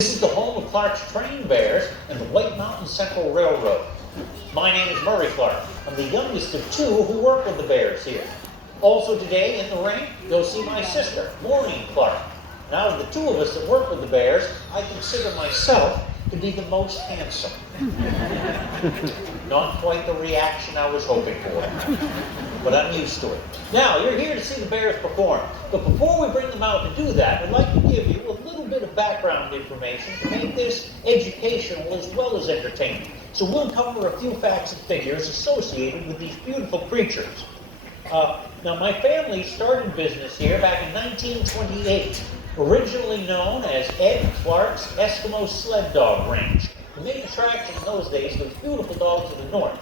This is the home of Clark's Trained Bears and the White Mountain Central Railroad. My name is Murray Clark. I'm the youngest of two who work with the Bears here. Also today in the ring, you'll see my sister, Maureen Clark. Now, of the two of us that work with the Bears, I consider myself to be the most handsome. Not quite the reaction I was hoping for, but I'm used to it. Now, you're here to see the Bears perform, but before we bring them out to do that, I'd like to give you a little bit of background information to make this educational as well as entertaining. So we'll cover a few facts and figures associated with these beautiful creatures. Now, my family started business here back in 1928, originally known as Ed Clark's Eskimo Sled Dog Ranch. The main attraction in those days was beautiful dogs of the north.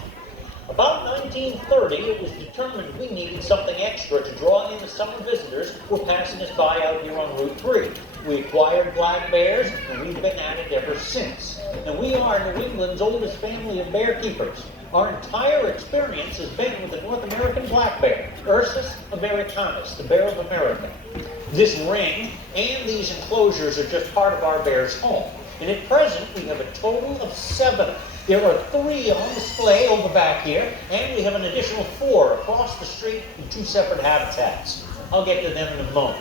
About 1930, it was determined we needed something extra to draw in the summer visitors who were passing us by out here on Route 3. We acquired black bears, and we've been at it ever since. And we are New England's oldest family of bear keepers. Our entire experience has been with the North American black bear, Ursus americanus, the bear of America. This ring and these enclosures are just part of our bear's home. And at present, we have a total of 7. There are 3 on display over back here, and we have an additional 4 across the street in 2 separate habitats. I'll get to them in a moment.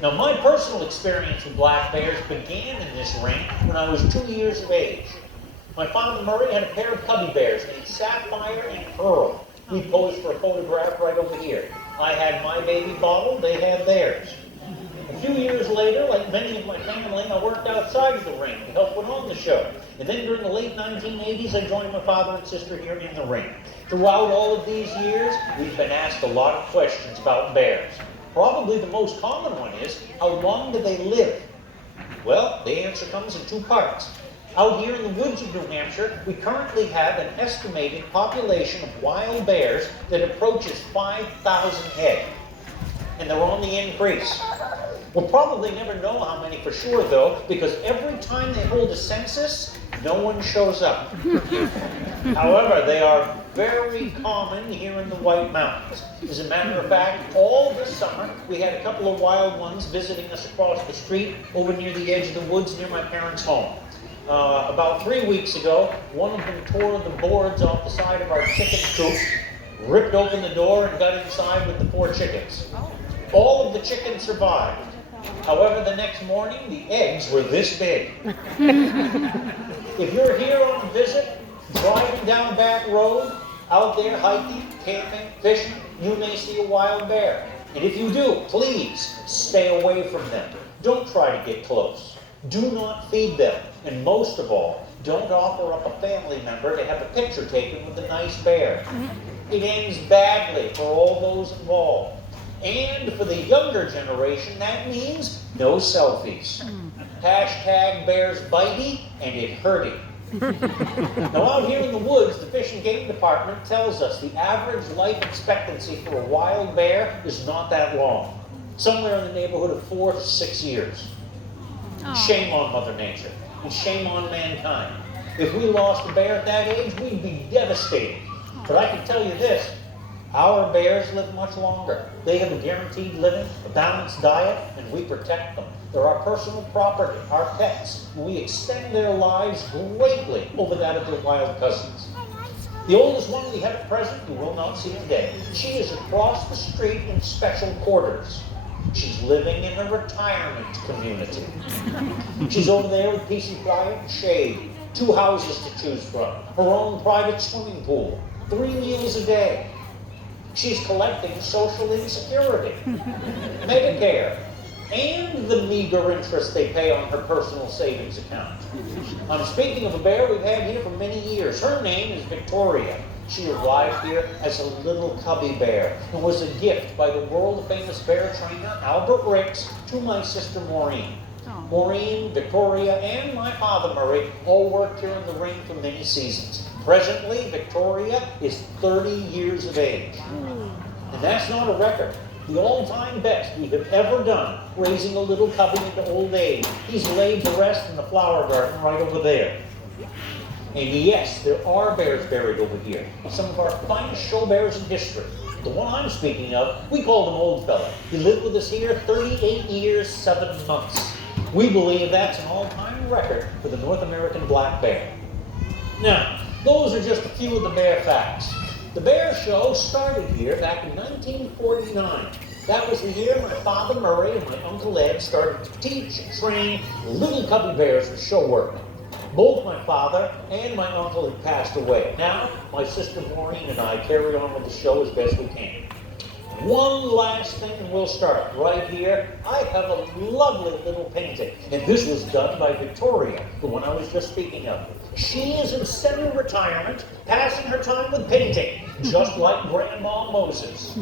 Now, my personal experience with black bears began in this ring when I was 2 years of age. My father Murray had a pair of cubby bears named Sapphire and Pearl. We posed for a photograph right over here. I had my baby Bottle, they had theirs. A few years later, like many of my family, I worked outside of the ring to help put on the show. And then during the late 1980s, I joined my father and sister here in the ring. Throughout all of these years, we've been asked a lot of questions about bears. Probably the most common one is, how long do they live? Well, the answer comes in 2 parts. Out here in the woods of New Hampshire, we currently have an estimated population of wild bears that approaches 5,000 head. And they're on the increase. We'll probably never know how many for sure, though, because every time they hold a census, no one shows up. However, they are very common here in the White Mountains. As a matter of fact, all this summer, we had a couple of wild ones visiting us across the street over near the edge of the woods near my parents' home. About 3 weeks ago, one of them tore the boards off the side of our chicken coop, ripped open the door, and got inside with the 4 chickens. All of the chickens survived. However, the next morning, the eggs were this big. If you're here on a visit, driving down a back road, out there hiking, camping, fishing, you may see a wild bear. And if you do, please stay away from them. Don't try to get close. Do not feed them. And most of all, don't offer up a family member to have a picture taken with a nice bear. It ends badly for all those involved. And for the younger generation, that means no selfies. Hashtag bears bitey and it hurty. Now, out here in the woods, the Fish and Game Department tells us the average life expectancy for a wild bear is not that long. Somewhere in the neighborhood of 4 to 6 years. Shame on Mother Nature, and shame on mankind. If we lost a bear at that age, we'd be devastated. But I can tell you this, our bears live much longer. They have a guaranteed living, a balanced diet, and we protect them. They're our personal property, our pets, and we extend their lives greatly over that of their wild cousins. The oldest one we have at present, you will not see today. She is across the street in special quarters. She's living in a retirement community. She's over there with peace and quiet and shade, 2 houses to choose from, her own private swimming pool, 3 meals a day. She's collecting Social Insecurity, Medicare, and the meager interest they pay on her personal savings account. I'm speaking of a bear we've had here for many years. Her name is Victoria. She arrived here as a little cubby bear and was a gift by the world-famous bear trainer Albert Ricks to my sister Maureen. Maureen, Victoria, and my father Murray all worked here in the ring for many seasons. Presently, Victoria is 30 years of age. And that's not a record. The all-time best we have ever done raising a little cubby into old age. He's laid to rest in the flower garden right over there. And yes, there are bears buried over here. Some of our finest show bears in history. The one I'm speaking of, we called him Old Fella. He lived with us here 38 years, 7 months. We believe that's an all-time record for the North American black bear. Now, those are just a few of the bear facts. The bear show started here back in 1949. That was the year my father Murray and my uncle Ed started to teach and train little cubby bears for show work. Both my father and my uncle had passed away. Now, my sister Maureen and I carry on with the show as best we can. One last thing and we'll start. Right here, I have a lovely little painting. And this was done by Victoria, the one I was just speaking of. She is in semi-retirement, passing her time with painting, just like Grandma Moses.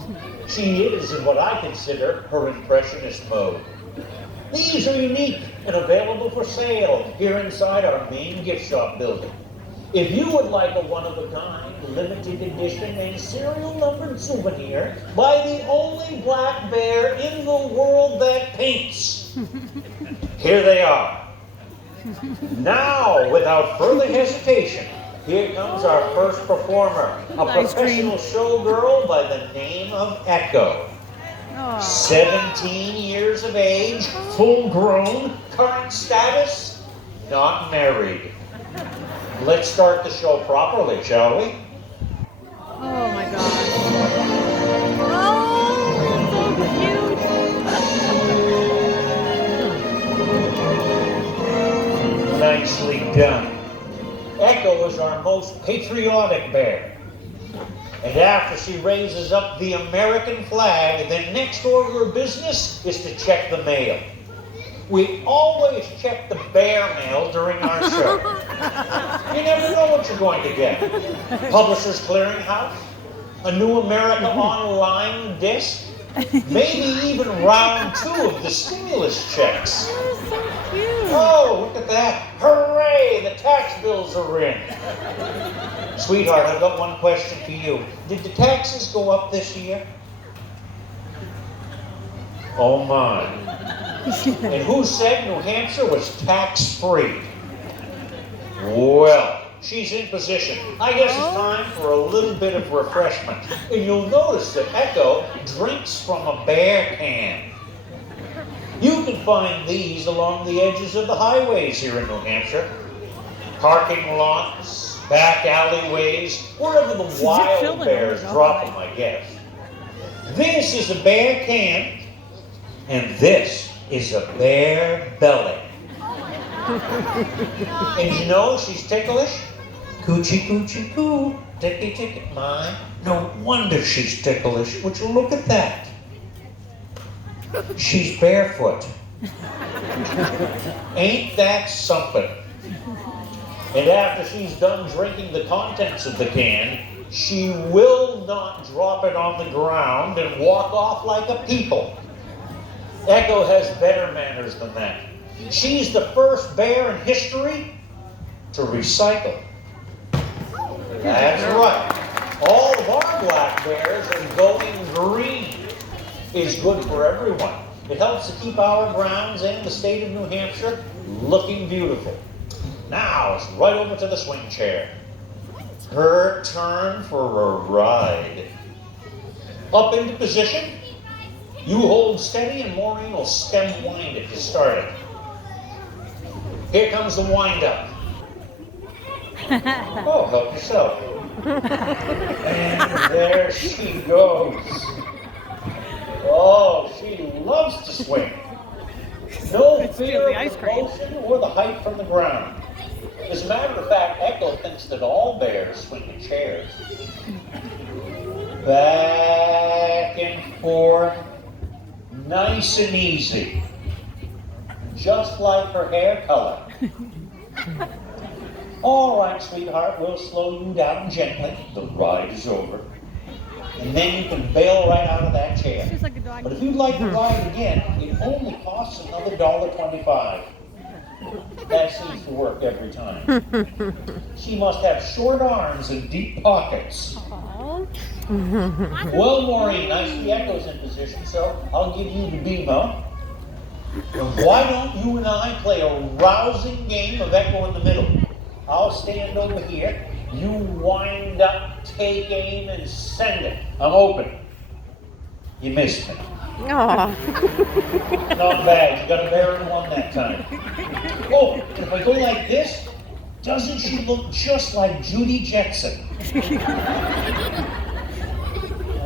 She is in what I consider her impressionist mode. These are unique and available for sale here inside our main gift shop building. If you would like a one-of-a-kind, limited edition, and serial numbered souvenir by the only black bear in the world that paints, here they are. Now, without further hesitation, here comes our first performer, a professional showgirl by the name of Echo. 17 years of age, full grown, current status, not married. Let's start the show properly, shall we? Oh my God. Oh, so cute. Nicely done. Echo is our most patriotic bear. And after she raises up the American flag, the next order of business is to check the mail. We always check the bear mail during our show. You never know what you're going to get. Publishers Clearinghouse, a New America Online disc, maybe even round 2 of the stimulus checks. Oh, so cute. Oh, look at that. Hooray, the tax bills are in. Sweetheart, I've got one question for you. Did the taxes go up this year? Oh my. And who said New Hampshire was tax-free? Well, she's in position. I guess it's time for a little bit of refreshment. And you'll notice that Echo drinks from a bear can. You can find these along the edges of the highways here in New Hampshire. Parking lots, back alleyways, wherever the wild bears drop them, I guess. This is a bear can, and this is a bear belly. And you know she's ticklish? Coochie coochie coo, ticky ticky mine. No wonder she's ticklish. Would you look at that? She's barefoot. Ain't that something? And after she's done drinking the contents of the can, she will not drop it on the ground and walk off like a people. Echo has better manners than that. She's the first bear in history to recycle. That's right. All of our black bears are going green. It's good for everyone. It helps to keep our grounds and the state of New Hampshire looking beautiful. Now, it's right over to the swing chair. Her turn for a ride. Up into position. You hold steady and Maureen will stem wind it to start it. Here comes the wind up. Oh, help yourself. And there she goes. Oh, she loves to swing. No fear of the motion or the height from the ground. As a matter of fact, Echo thinks that all bears swing in chairs. Back and forth. Nice and easy. Just like her hair color. All right, sweetheart, we'll slow you down gently. The ride is over. And then you can bail right out of that chair. She's like a dog. But if you'd like to ride again, it only costs another $1.25. That seems to work every time. She must have short arms and deep pockets. Well, Maureen, I see Echo's in position, so I'll give you the BMO. Why don't you and I play a rousing game of Echo in the middle? I'll stand over here. You wind up, take aim, and send it. I'm open. You missed me. Aw. Not bad. You got a bear in one that time. Oh, and if I go like this, doesn't she look just like Judy Jetson?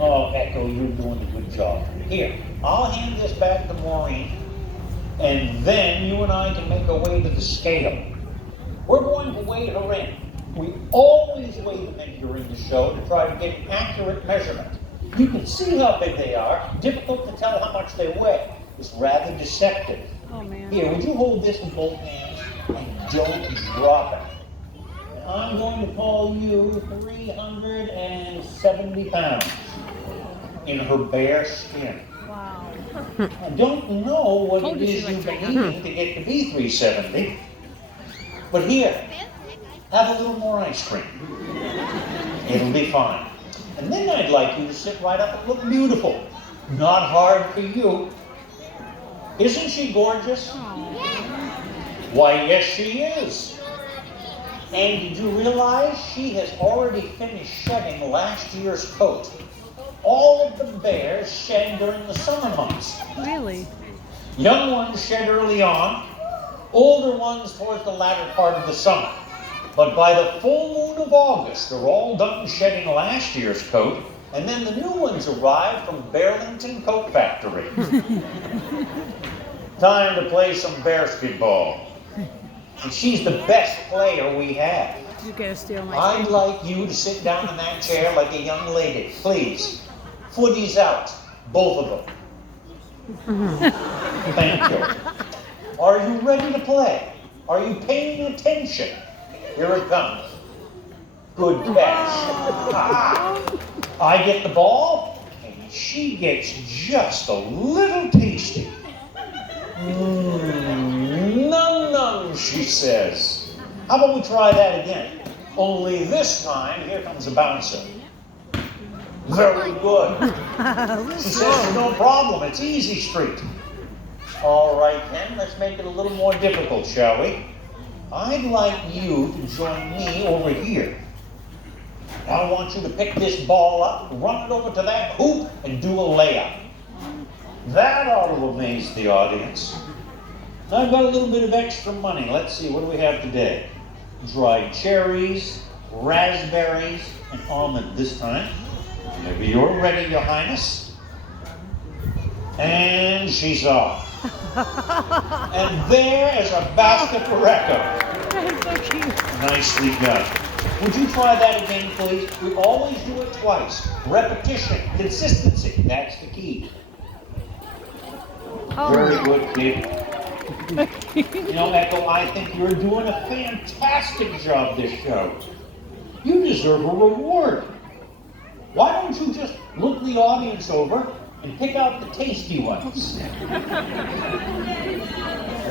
Oh, Echo, you're doing a good job. Here, I'll hand this back to Maureen, and then you and I can make our way to the scale. We're going to weigh her in. We always weigh them in during the show to try to get an accurate measurement. You can see how big they are. Difficult to tell how much they weigh. It's rather deceptive. Oh, man. Here, would you hold this with both hands and don't drop it? And I'm going to call you 370 pounds in her bare skin. Wow. I don't know what Told it you is she you've liked been eating to get to be 370. But here, have a little more ice cream. It'll be fine. And then I'd like you to sit right up and look beautiful. Not hard for you. Isn't she gorgeous? Why, yes, she is. And did you realize she has already finished shedding last year's coat? All of the bears shed during the summer months. Really? Young ones shed early on, older ones towards the latter part of the summer. But by the full moon of August, they're all done shedding last year's coat, and then the new ones arrive from Burlington Coat Factory. Time to play some basketball. And she's the best player we have. You gotta steal my I'd like you to sit down in that chair like a young lady, please. Footies out, both of them. Thank you. Are you ready to play? Are you paying attention? Here it comes. Good catch. I get the ball, and she gets just a little tasty. Num num, she says. How about we try that again? Only this time, here comes a bouncer. Very good. She says, no problem, it's easy street. All right then, let's make it a little more difficult, shall we? I'd like you to join me over here. I want you to pick this ball up, run it over to that hoop, and do a layup. That ought to amaze the audience. I've got a little bit of extra money. Let's see, what do we have today? Dried cherries, raspberries, and almond this time. Whenever you're ready, Your Highness. And she's off. And there is a basket for Echo. That's so cute. Nicely done. Would you try that again, please? We always do it twice. Repetition, consistency, that's the key. Oh. Very good, kid. You know, Echo, I think you're doing a fantastic job this show. You deserve a reward. Why don't you just look the audience over and pick out the tasty ones? And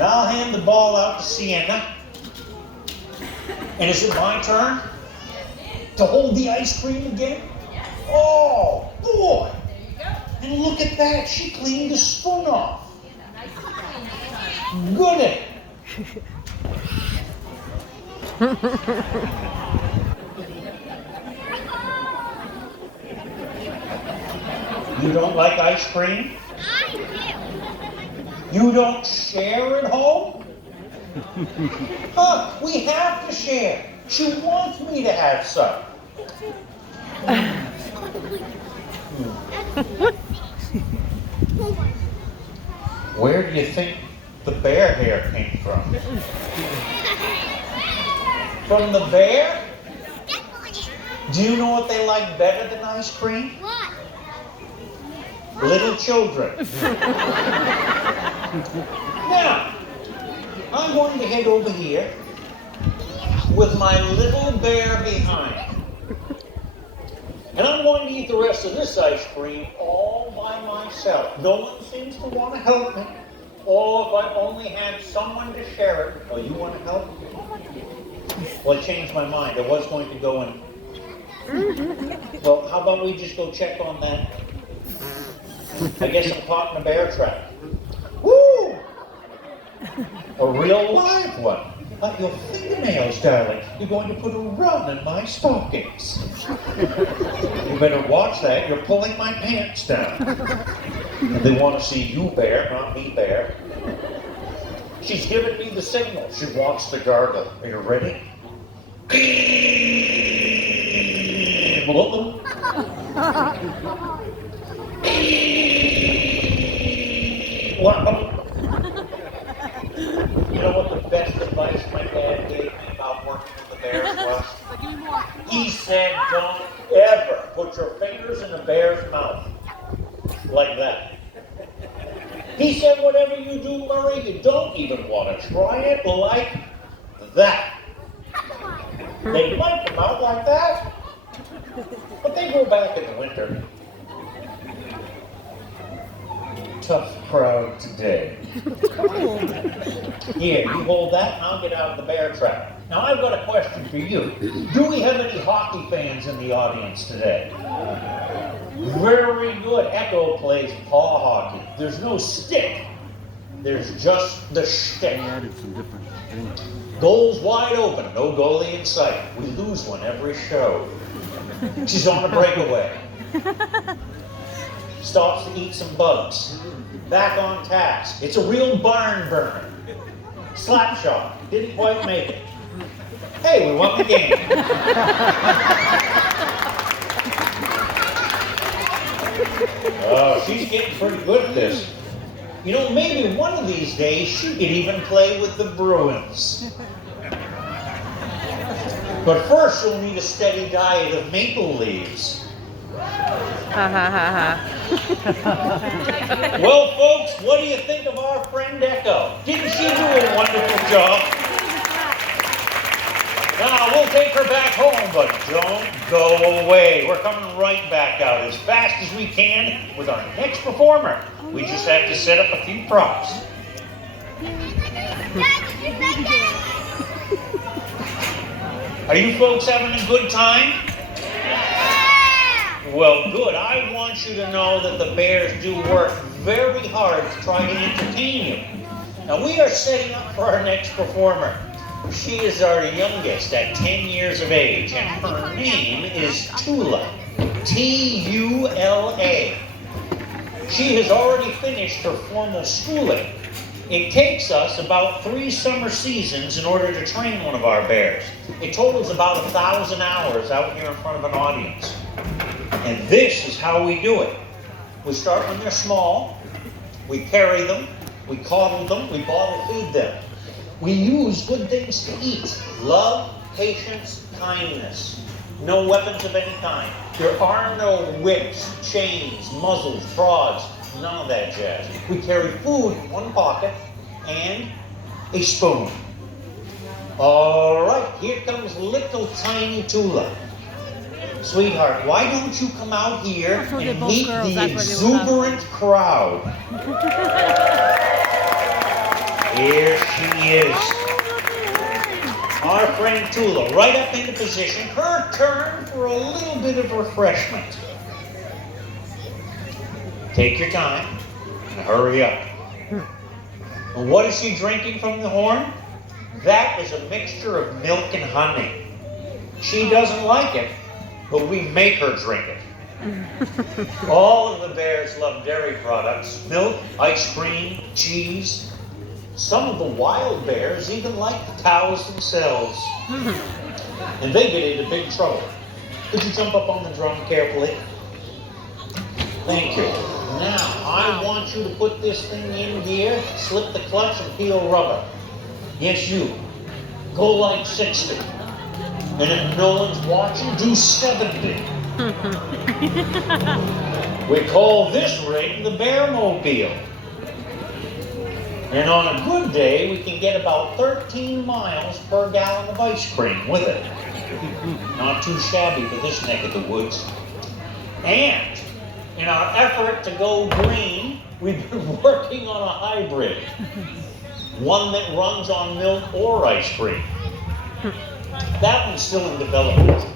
I'll hand the ball out to Sienna. And is it my turn to hold the ice cream again? Oh, boy. And look at that. She cleaned the spoon off. Goody. You don't like ice cream? I do. You don't share at home? Huh, we have to share. She wants me to have some. Where do you think the bear hair came from? From the bear? Step on it. Do you know what they like better than ice cream? What? Little children. Now, I'm going to head over here with my little bear behind. And I'm going to eat the rest of this ice cream all by myself. No one seems to want to help me. Oh, if I only had someone to share it. Oh, you want to help? Well, I changed my mind. I was going to go and... Well, how about we just go check on that? I guess I'm caught in a bear trap. Woo! A real live one. Your fingernails, darling. You're going to put a run in my stockings. You better watch that. You're pulling my pants down. And they want to see you, Bear, not me, Bear. She's giving me the signal. She wants to gargle. Are you ready? You know what the best advice my dad gave me about working with the bears was? He said, don't ever put your fingers in a bear's mouth like that. He said, whatever you do, Murray, you don't even want to try it like that. They might come out like that, but they go back in the winter. Tough crowd today. Here, you hold that and I'll get out of the bear trap. Now I've got a question for you. Do we have any hockey fans in the audience today? Very good. Echo plays paw hockey. There's no stick. There's just the shtick. Goals wide open, no goalie in sight. We lose one every show. She's on a breakaway. Stops to eat some bugs. Back on task. It's a real barn burner. Slap shot. Didn't quite make it. Hey, we won the game. Oh, she's getting pretty good at this. You know, maybe one of these days she could even play with the Bruins. But first she'll need a steady diet of maple leaves. Well, folks, what do you think of our friend Echo? Didn't she do a wonderful job? Now, we'll take her back home, but don't go away. We're coming right back out as fast as we can with our next performer. We just have to set up a few props. Are you folks having a good time? Well, good. I want you to know that the Bears do work very hard to try to entertain you. Now, we are setting up for our next performer. She is our youngest at 10 years of age, and her name is Tula. T-U-L-A. She has already finished her formal schooling. It takes us about 3 summer seasons in order to train one of our bears. It totals about 1,000 hours out here in front of an audience. And this is how we do it. We start when they're small, we carry them, we coddle them, we bottle feed them. We use good things to eat. Love, patience, kindness. No weapons of any kind. There are no whips, chains, muzzles, prods, none of that jazz. We carry food in one pocket and a spoon. All right, here comes little tiny Tula. Sweetheart, why don't you come out here and meet the exuberant crowd? Here she is. Our friend Tula, right up into position. Her turn for a little bit of refreshment. Take your time and hurry up. And what is she drinking from the horn? That is a mixture of milk and honey. She doesn't like it, but we make her drink it. All of the bears love dairy products, milk, ice cream, cheese. Some of the wild bears even like the cows themselves. And they get into big trouble. Could you jump up on the drum carefully? Thank you. Now, I want you to put this thing in gear, slip the clutch, and peel rubber. Yes, you. Go like 60. And if no one's watching, do 70. We call this rig the Bearmobile. And on a good day, we can get about 13 miles per gallon of ice cream with it. Not too shabby for this neck of the woods. And in our effort to go green, we've been working on a hybrid. One that runs on milk or ice cream. That one's still in development.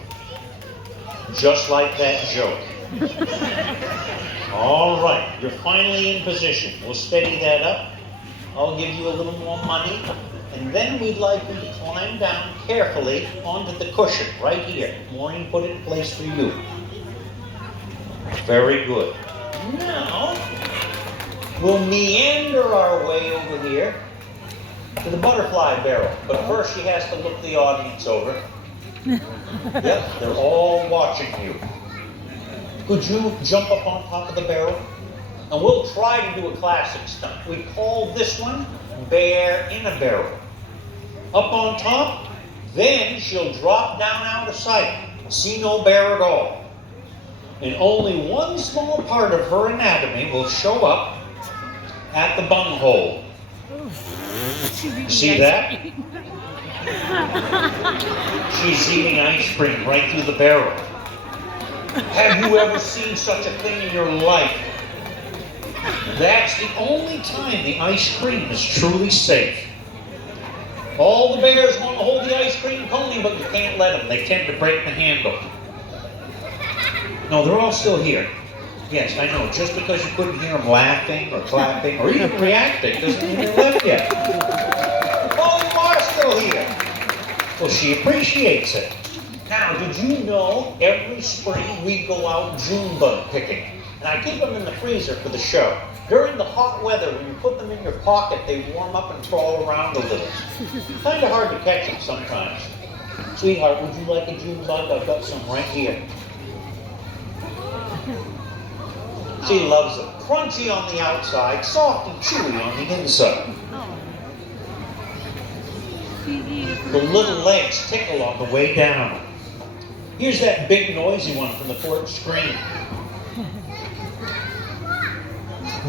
Just like that joke. All right, you're finally in position. We'll steady that up. I'll give you a little more money, And then we'd like you to climb down carefully onto the cushion right here. Maureen put it in place for you. Very good. Now, we'll meander our way over here to the butterfly barrel. But first she has to look the audience over. Yep, they're all watching you. Could you jump up on top of the barrel? And we'll try to do a classic stunt. We call this one Bear in a Barrel. Up on top, then she'll drop down out of sight. See no bear at all. And only one small part of her anatomy will show up at the bunghole. See that? She's eating ice cream right through the barrel. Have you ever seen such a thing in your life? That's the only time the ice cream is truly safe. All the bears want to hold the ice cream pony, but you can't let them. They tend to break the handle. No, they're all still here. Yes, I know. Just because you couldn't hear them laughing or clapping or even reacting doesn't mean they're left yet. Oh, you are still here. Well, she appreciates it. Now, did you know every spring we go out June bug picking? And I keep them in the freezer for the show. During the hot weather, when you put them in your pocket, they warm up and crawl around a little. Kind of hard to catch them sometimes. Sweetheart, would you like a June bug? I've got some right here. She loves them. Crunchy on the outside, soft and chewy on the inside. The little legs tickle on the way down. Here's that big noisy one from the porch screen.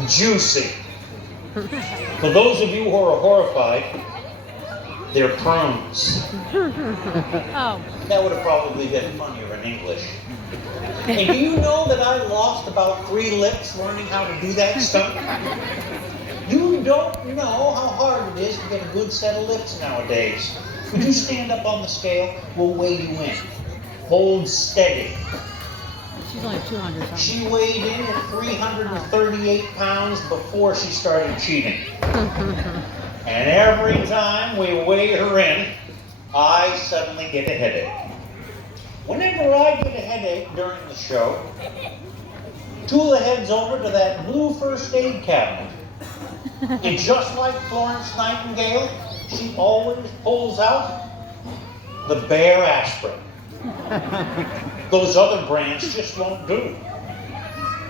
Juicy. For those of you who are horrified, they're prunes. Oh. That would have probably been funnier in English. And do you know that I lost about 3 lips learning how to do that stunt? You don't know how hard it is to get a good set of lips nowadays. Would you stand up on the scale? We'll weigh you in. Hold steady. She's only 200 something. She weighed in at 338 pounds before she started cheating. And every time we weigh her in, I suddenly get a headache. Whenever I get a headache during the show, Tula heads over to that blue first aid cabinet. And just like Florence Nightingale, she always pulls out the Bear aspirin. Those other brands just won't do.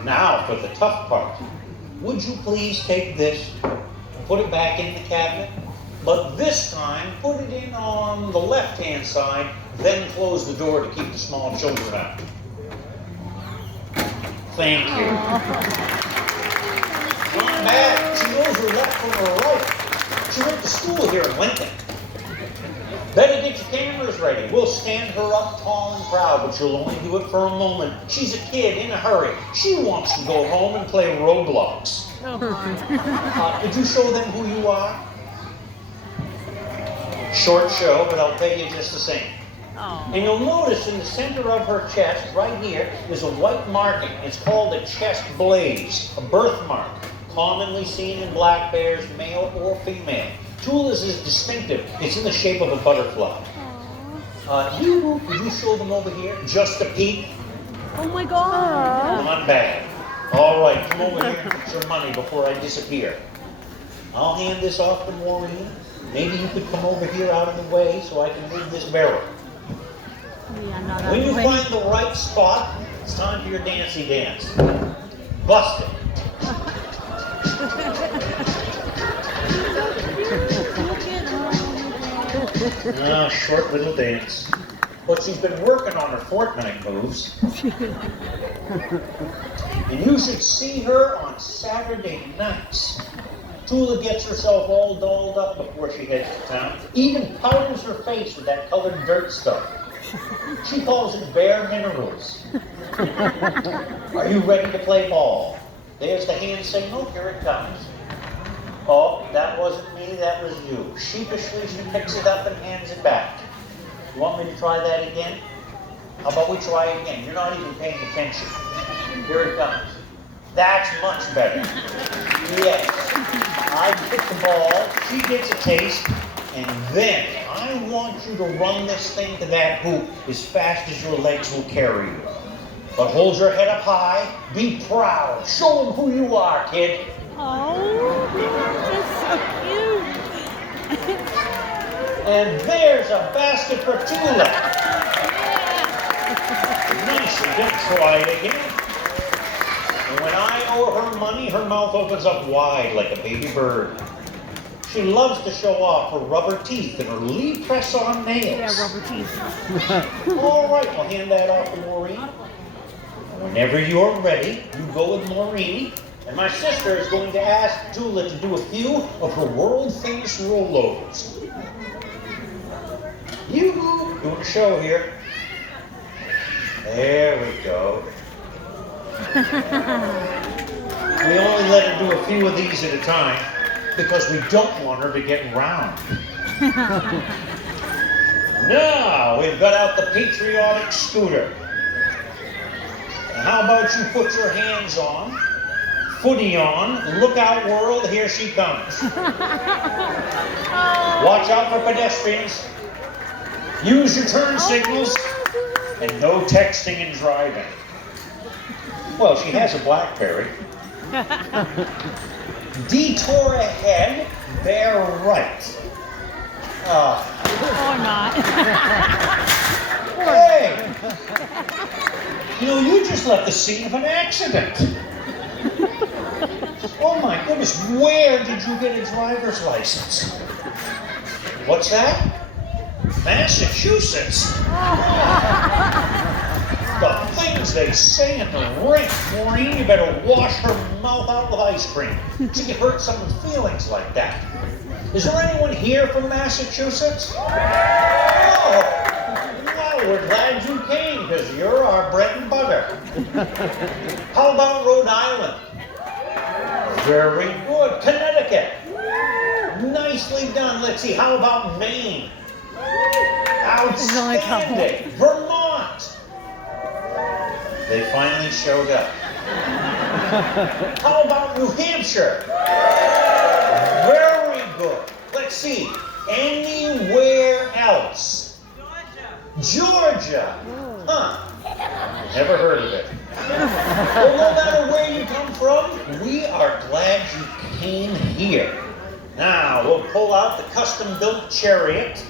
Now for the tough part. Would you please take this, put it back in the cabinet, but this time put it in on the left-hand side, then close the door to keep the small children out. Thank you. Not bad. She knows her left from her right. She went to school here in Lincoln. Better get your cameras ready. We'll stand her up tall and proud, but she'll only do it for a moment. She's a kid in a hurry. She wants to go home and play Roblox. Did you show them who you are? Short show, but I'll pay you just the same. Oh. And you'll notice in the center of her chest, right here, is a white marking. It's called a chest blaze, a birthmark, commonly seen in black bears, male or female. Tula's is distinctive. It's in the shape of a butterfly. Would you show them over here? Just a peek? Oh my God. Not bad. All right, come over here and get your money before I disappear. I'll hand this off to Maureen. Maybe you could come over here out of the way so I can move this barrel. Yeah, not When you that way. find the right spot, it's time for your dancey dance. Bust it. Short little dance. But she's been working on her Fortnite moves. And you should see her on Saturday nights. Tula gets herself all dolled up before she heads to town. Even powders her face with that colored dirt stuff. She calls it Bear Minerals. Are you ready to play ball? There's the hand signal. Here it comes. Oh, that wasn't me, that was you. Sheepishly, she picks it up and hands it back. You want me to try that again? How about we try it again? You're not even paying attention. Here it comes. That's much better. Yes. I pick the ball, she gets a taste, And then I want you to run this thing to that hoop as fast as your legs will carry you. But hold your head up high, be proud, show them who you are, kid. Oh, that's so cute. And there's a basket for Tula. Nice, you didn't try it again. And when I owe her money, her mouth opens up wide like a baby bird. She loves to show off her rubber teeth and her Lee press-on nails. Yeah, rubber teeth. All right, we'll hand that off to Maureen. Whenever you're ready, you go with Maureen. And my sister is going to ask Tula to do a few of her world-famous rollovers. Yoo-hoo! Doing a show here. There we go. We only let her do a few of these at a time because we don't want her to get round. Now we've got out the patriotic scooter. And how about you put your hands on, footy on, look out world, here she comes. Watch out for pedestrians. Use your turn signals, and no texting and driving. Well, she has a BlackBerry. Detour ahead, bear right. Or not. Hey! You know, you just left the scene of an accident. Oh my goodness, where did you get a driver's license? What's that? Massachusetts? The things they say in the rink. Maureen, you better wash her mouth out with ice cream. She could hurt someone's feelings like that. Is there anyone here from Massachusetts? Oh, well, we're glad you came because you're our bread and butter. How about Rhode Island? Very good. Connecticut. Nicely done. Let's see. How about Maine? Outstanding. Vermont. They finally showed up. How about New Hampshire? Very good. Let's see. Anywhere else? Georgia. Huh. Never heard of it. Well, no matter where you come from, we are glad you came here. Now, we'll pull out the custom-built chariot.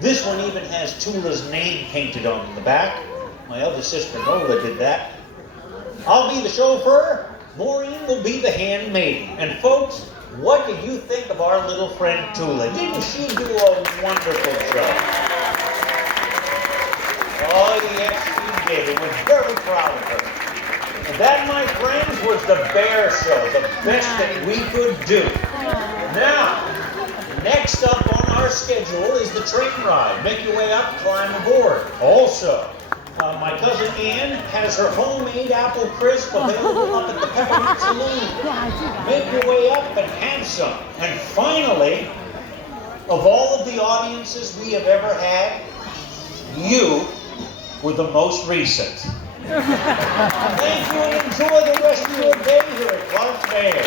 This one even has Tula's name painted on the back. My other sister Nola did that. I'll be the chauffeur. Maureen will be the handmaiden. And folks, what did you think of our little friend Tula? Didn't she do a wonderful job? Oh, yes, she did. And we're very proud of her. And that, my friends, was the bear show, the best that we could do. Now, next up on our schedule is the train ride. Make your way up, climb aboard. Also, my cousin Ann has her homemade apple crisp available up at the Peppermint Saloon. Make your way up and have some. And finally, of all of the audiences we have ever had, you were the most recent. Thank you and enjoy the rest of your day here at Clark's Fair.